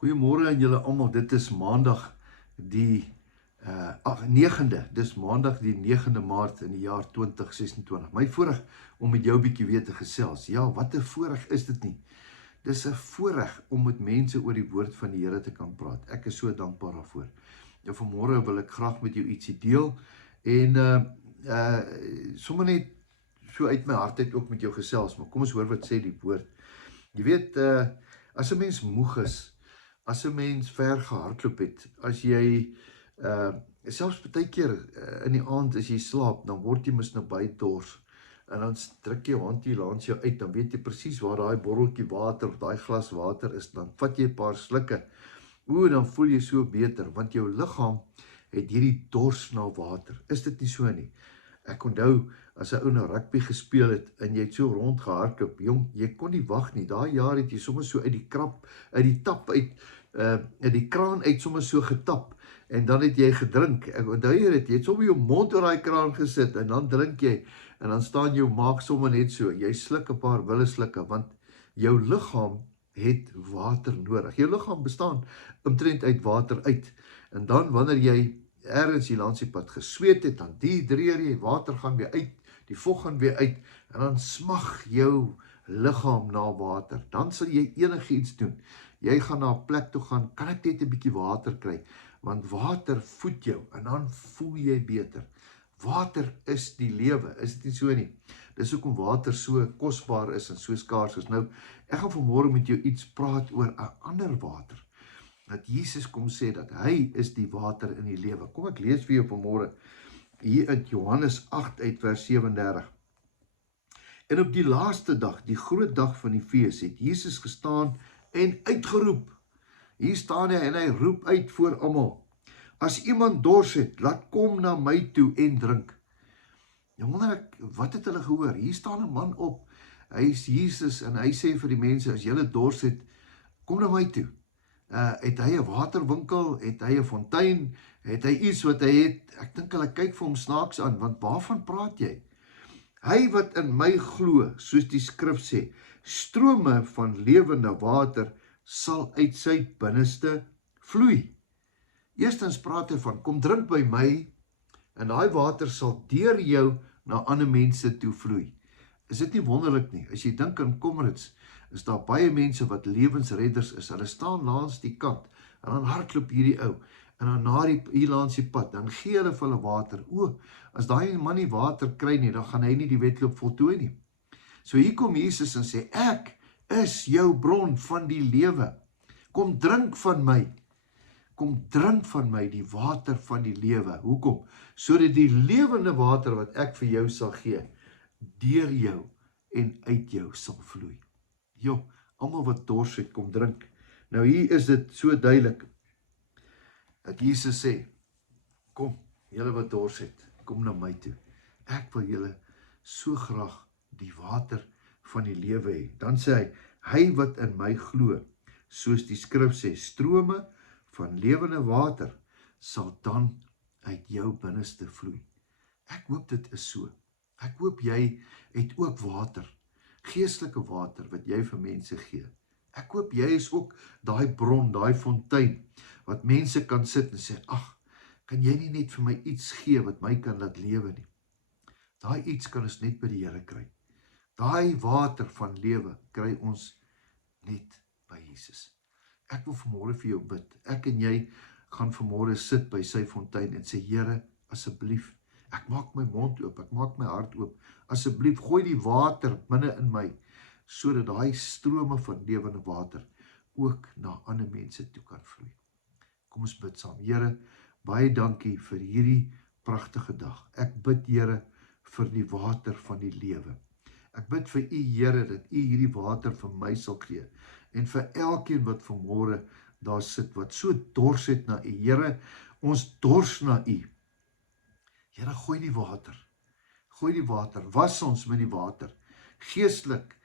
Goeiemôre aan julle almal. Dit is maandag die 9de. Dis maandag die 9de Maart in die jaar 2026. My voorreg om met jou 'n bietjie weer te gesels. Ja, wat 'n voorreg is dit nie. Dis 'n voorreg om met mense oor die woord van die Here te kan praat. Ek is so dankbaar daarvoor. Nou vanmôre wil ek graag met jou ietsie deel en sommer net so uit my hart uit ook met jou gesels, maar kom ons hoor wat sê die woord. Jy weet, as 'n mens moeg is, as 'n mens ver gehardloop het, as jy selfs baie keer in die aand as jy slaap, dan word jy mis nou baie dors. En dan druk jy jou hand hier langs jou uit, dan weet jy presies waar daai botteltjie water of daai glas water is, dan vat jy 'n paar slukke. Dan voel jy so beter, want jou liggaam het hierdie dors na water. Is dit nie so nie? Ek onthou, as 'n ou nou rugby gespeel het, en jy het so rond gehardloop, jong, jy kon nie wag nie. Daai jaar het jy sommer so uit die tap uit die kraan uit sommer so getap, en dan het jy gedrink. Ek onthou jy het sommer jou mond oor daai kraan gesit, en dan drink jy, en dan staan jou maag sommer net so, jy sluk 'n paar wille slukke, want jou liggaam het water nodig. Jou liggaam bestaan omtrent uit water uit, en dan wanneer jy ergens hier langs die pad gesweet het, dan dehydreer jy, water gaan weer uit, die vog gaan weer uit, en dan smag jou liggaam na water. Dan sal jy enigiets doen. Jy gaan na 'n plek toe gaan, kan ek net 'n bietjie water kry, want water voed jou, en dan voel jy beter. Water is die lewe, is dit nie so nie? Dis hoekom water so kosbaar is en so skaars is. Nou, ek gaan vanmôre met jou iets praat oor 'n ander water, dat Jesus kom sê dat hy is die water in die lewe. Kom ek lees vir jou vanmôre hier in Johannes 8 uit vers 37. En op die laaste dag, die groot dag van die fees, het Jesus gestaan en uitgeroep. Hier staan hy en hy roep uit voor almal. As iemand dors het, laat kom na my toe en drink. Nou wonder ek, wat het hulle gehoor? Hier staan 'n man op, hy is Jesus, en hy sê vir die mense, as julle dors het, kom na my toe. Het hy 'n waterwinkel, het hy 'n fontein, het hy iets wat hy het? Ek dink hulle kyk vir hom snaaks aan, want waarvan praat jy? Hy wat in my glo, soos die skrif sê, strome van lewende water sal uit sy binneste vloei. Eerstens praat hy van, kom drink by my, en daai water sal deur jou na ander mense toe vloei. Is dit nie wonderlik nie? As jy dink aan Comrades, is daar baie mense wat lewensredders is. Hulle staan langs die kant, en dan hardloop hierdie ou, en dan na hier langs die pad, dan gee hulle vir hulle water. As daai man nie water kry nie, dan gaan hy nie die wedloop voltooi nie. So hier kom Jesus en sê, ek is jou bron van die lewe. Kom drink van my. Kom drink van my, die water van die lewe. Hoekom? Sodat die lewende water wat ek vir jou sal gee, deur jou en uit jou sal vloei. Almal wat dors het, kom drink. Nou hier is dit so duidelik, dat Jesus sê, kom, julle wat dors het, kom na my toe. Ek wil julle so graag die water van die lewe hê. Dan sê hy wat in my glo, soos die skrif sê, strome van lewende water sal dan uit jou binneste vloei. Ek hoop dit is so. Ek hoop jy het ook water, geestelike water wat jy vir mense gee. Ek hoop jy is ook daai bron, daai fontein, wat mense kan sit en sê, ag, kan jy nie net vir my iets gee wat my kan laat lewe nie? Daai iets kan ons net by die Here kry. Daai water van lewe kry ons net by Jesus. Ek wil vanmôre vir jou bid. Ek en jy gaan vanmôre sit by sy fontein en sê, Here, asseblief, ek maak my mond oop, ek maak my hart oop. Asseblief, gooi die water binne in my, sodat daai strome van lewende water ook na ander mense toe kan vloei. Kom ons bid saam. Here, baie dankie vir hierdie pragtige dag. Ek bid, Here, vir die water van die lewe. Ek bid vir u, Here, dat u hierdie water vir my sal gee, en vir elkeen wat vanmôre daar sit, wat so dors het na u. Here, ons dors na u. Here, gooi die water, was ons met die water, geestelik,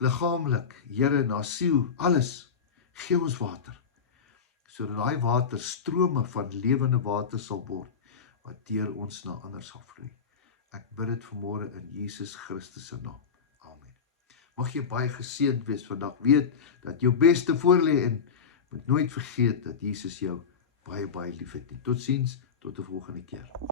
liggaamlik, Here, na siel, alles, gee ons water, sodat daai water strome van lewende water sal word, wat deur ons na ander sal vloei. Ek bid dit vanmôre in Jesus Christus se naam. Amen. Mag jy baie geseënd wees vandag. Weet dat jou beste voorlê en Moet nooit vergeet dat Jesus jou baie, baie lief het nie. Totsiens, tot 'n volgende keer.